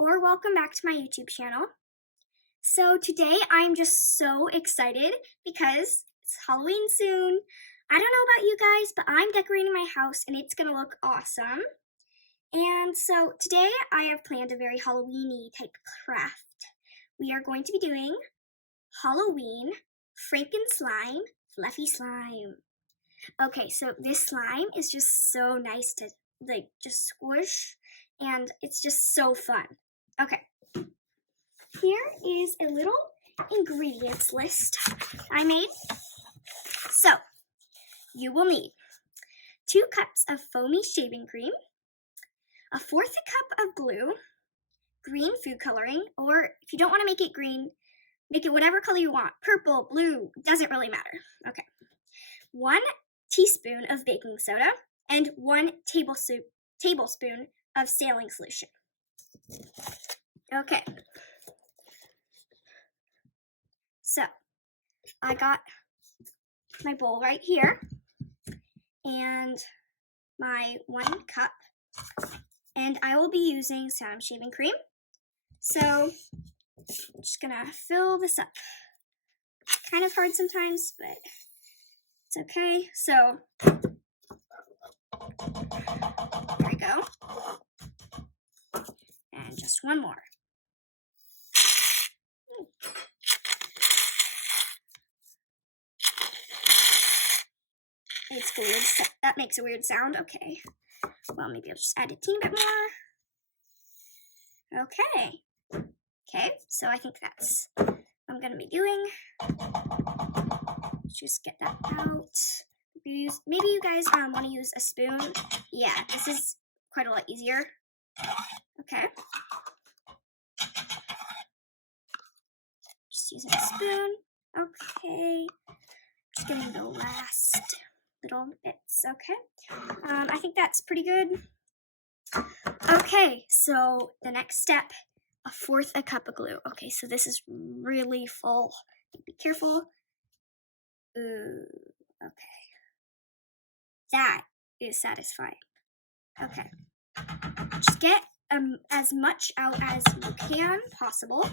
or welcome back to my YouTube channel. So today I'm just so excited because it's Halloween soon. I don't know about you guys, but I'm decorating my house and it's gonna look awesome. And so today I have planned a very Halloween-y type craft. We are going to be doing Halloween Frankenslime fluffy slime. Okay, so this slime is just so nice to just squish, and it's just so fun. Okay, here is a little ingredients list I made. So, you will need 2 cups of foamy shaving cream, a 1/4 cup of glue, green food coloring, or if you don't want to make it green, make it whatever color you want, purple, blue, doesn't really matter. Okay, 1 teaspoon of baking soda, and 1 tablespoon of saline solution. Okay, so I got my bowl right here and my 1 cup, and I will be using some shaving cream. So I'm just gonna fill this up. Kind of hard sometimes, but it's okay. So there we go. And just 1 more. It's weird. That makes a weird sound. Okay. Well, maybe I'll just add a teeny bit more. Okay. Okay, so I think that's what I'm going to be doing. Just get that out. Maybe you guys want to use a spoon. Yeah, this is quite a lot easier. Okay. Just using a spoon. Okay. Just getting the last little bits. Okay. I think that's pretty good. Okay, so the next step, a 1/4 cup of glue. Okay, so this is really full. Be careful. Ooh, okay. That is satisfying. Okay. Just get as much out as you can possible.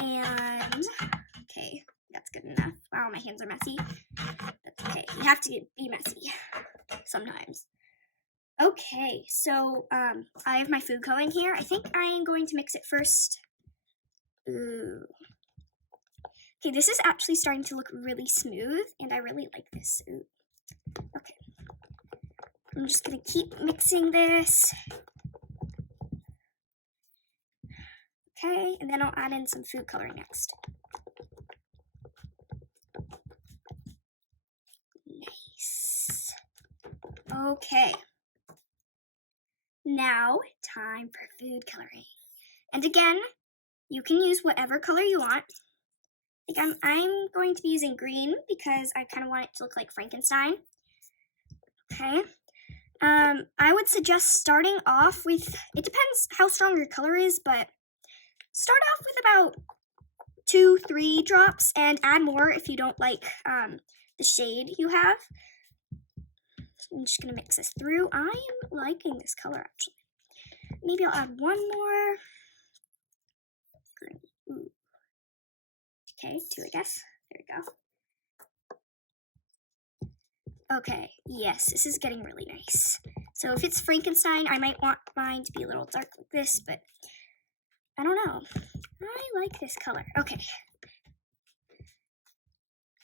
And, okay, that's good enough. Wow, my hands are messy. That's okay. You have to be messy sometimes. Okay, so I have my food coloring here. I think I am going to mix it first. Ooh. Okay, this is actually starting to look really smooth, and I really like this. Ooh. Okay. I'm just going to keep mixing this. Okay, and then I'll add in some food coloring next. Nice. Okay. Now, time for food coloring. And again, you can use whatever color you want. Like I'm going to be using green because I kind of want it to look like Frankenstein. Okay. I would suggest starting off with, it depends how strong your color is, but start off with about 2-3 drops and add more if you don't like the shade you have. I'm just going to mix this through. I am liking this color, actually. Maybe I'll add 1 more. Green. Ooh. Okay, 2, I guess. There we go. Okay, yes, this is getting really nice. So if it's Frankenstein, I might want mine to be a little dark like this, but I don't know. I like this color. Okay.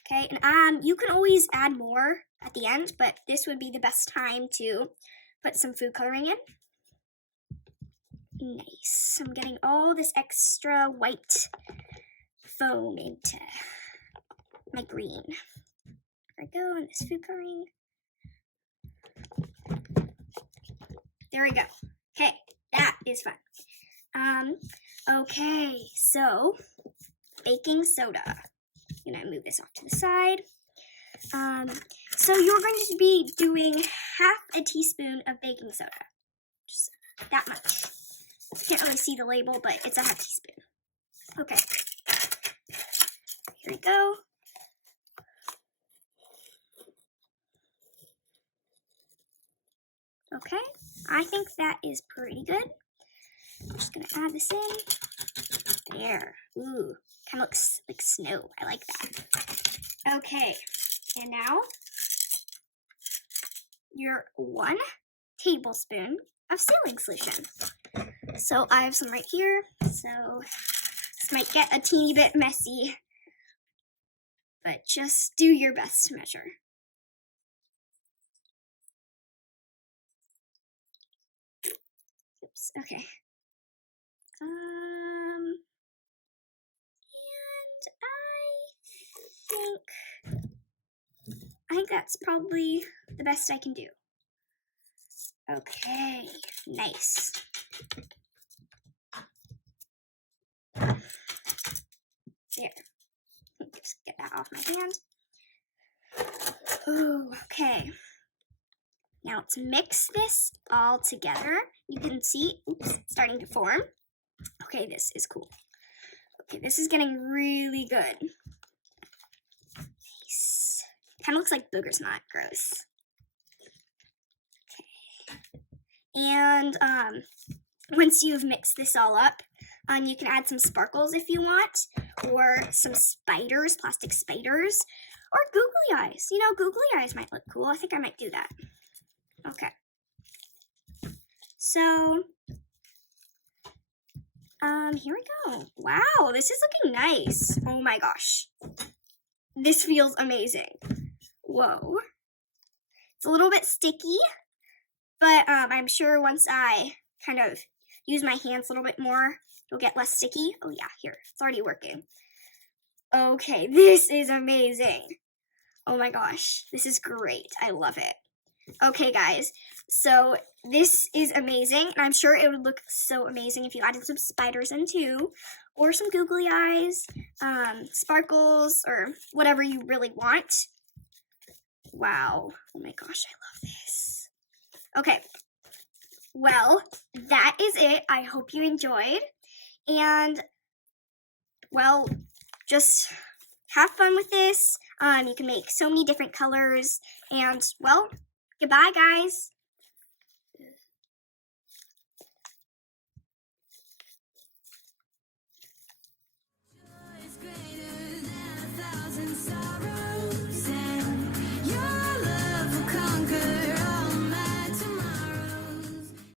Okay, and you can always add more at the end, but this would be the best time to put some food coloring in. Nice. I'm getting all this extra white foam into my green. There we go, and this food coloring. There we go. Okay, that is fun. Okay, so baking soda. I'm gonna move this off to the side. So you're going to be doing 1/2 teaspoon of baking soda. Just that much. You can't really see the label, but it's a 1/2 teaspoon. Okay. Here we go. Okay, I think that is pretty good. just gonna add this in. There. Ooh, kind of looks like snow. I like that. Okay, and now your 1 tablespoon of sealing solution. So I have some right here. So this might get a teeny bit messy, but just do your best to measure. Oops, okay. And I think that's probably the best I can do. Okay, nice. There. Just get that off my hand. Ooh, okay. Now let's mix this all together. You can see, oops, it's starting to form. Okay, this is cool. Okay, this is getting really good. Nice. Kind of looks like booger snot. Gross. Okay. And once you've mixed this all up, you can add some sparkles if you want, or some spiders, plastic spiders, or googly eyes. You know, googly eyes might look cool. I think I might do that. Okay. So, here we go. Wow, this is looking nice. Oh my gosh. This feels amazing. Whoa. It's a little bit sticky, but I'm sure once I kind of use my hands a little bit more, it'll get less sticky. Oh yeah, here, it's already working. Okay, this is amazing. Oh my gosh, this is great. I love it. Okay, guys, so this is amazing, and I'm sure it would look so amazing if you added some spiders in too, or some googly eyes, sparkles, or whatever you really want. Wow. Oh my gosh, I love this. Okay. Well, that is it. I hope you enjoyed. And, well, just have fun with this. You can make so many different colors. And, well, goodbye, guys.